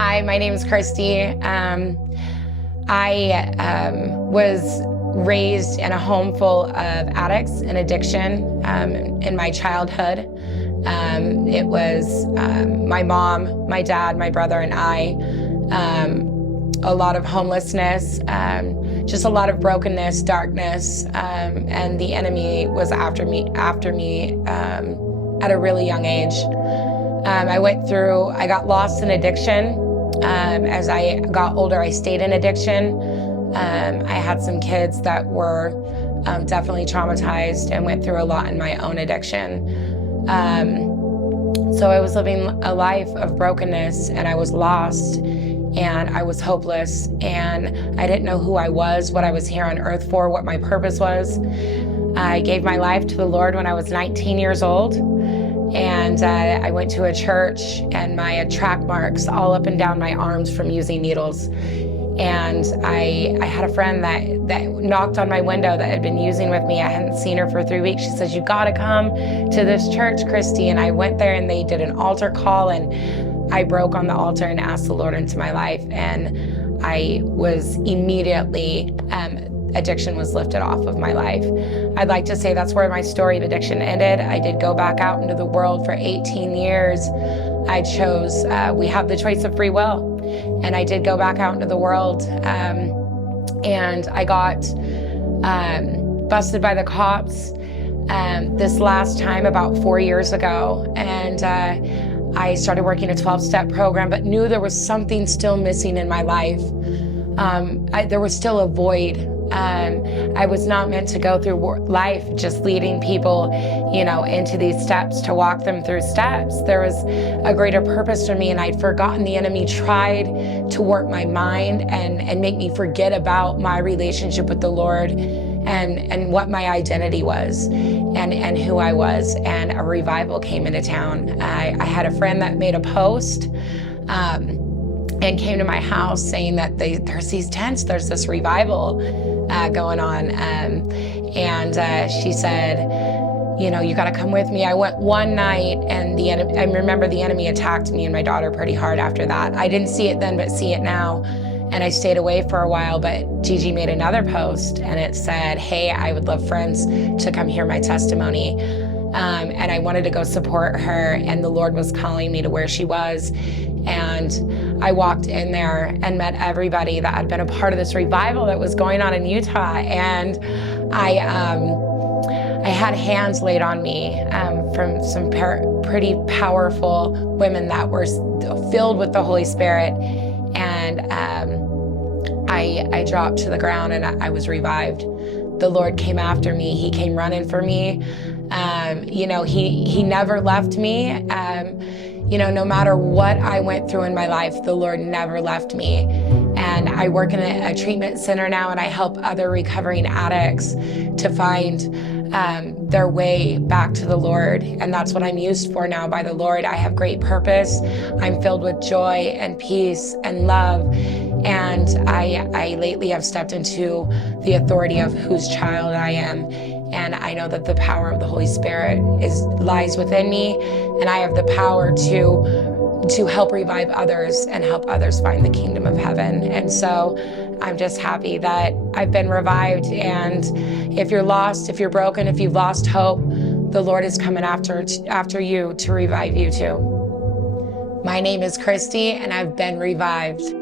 Hi, my name is Kristy. I was raised in a home full of addicts and addiction in my childhood. It was my mom, my dad, my brother, and I. A lot of homelessness, just a lot of brokenness, darkness, and the enemy was after me at a really young age. I got lost in addiction. As I got older, I stayed in addiction. I had some kids that were definitely traumatized and went through a lot in my own addiction. So I was living a life of brokenness, and I was lost, and I was hopeless, and I didn't know who I was, what I was here on earth for, what my purpose was. I gave my life to the Lord when I was 19 years old. And I went to a church, and I had track marks all up and down my arms from using needles. And I had a friend that knocked on my window that had been using with me. I hadn't seen her for 3 weeks. She says, "You gotta come to this church, Kristy." And I went there, and they did an altar call, and I broke on the altar and asked the Lord into my life. And I was immediately, addiction was lifted off of my life. I'd like to say that's where my story of addiction ended. I did go back out into the world for 18 years. I chose, we have the choice of free will. And I did go back out into the world. And I got busted by the cops this last time about 4 years ago. And I started working a 12-step program, but knew there was something still missing in my life. There was still a void. I was not meant to go through life just leading people, into these steps, to walk them through steps. There was a greater purpose for me, and I'd forgotten. The enemy tried to work my mind and make me forget about my relationship with the Lord and what my identity was and who I was. And a revival came into town. I had a friend that made a post and came to my house saying that there's these tents, there's this revival going on. And she said, you gotta come with me. I went one night, and I remember the enemy attacked me and my daughter pretty hard after that. I didn't see it then, but see it now. And I stayed away for a while, but Gigi made another post, and it said, "Hey, I would love friends to come hear my testimony." And I wanted to go support her, and the Lord was calling me to where she was. And I walked in there and met everybody that had been a part of this revival that was going on in Utah. And I had hands laid on me from some pretty powerful women that were filled with the Holy Spirit. And I dropped to the ground, and I was revived. The Lord came after me. He came running for me. He never left me. No matter what I went through in my life, the Lord never left me. And I work in a treatment center now, and I help other recovering addicts to find their way back to the Lord. And that's what I'm used for now by the Lord. I have great purpose. I'm filled with joy and peace and love. And I lately have stepped into the authority of whose child I am. And I know that the power of the Holy Spirit lies within me, and I have the power to help revive others and help others find the kingdom of heaven. And so I'm just happy that I've been revived. And if you're lost, if you're broken, if you've lost hope, the Lord is coming after you to revive you too. My name is Kristy, and I've been revived.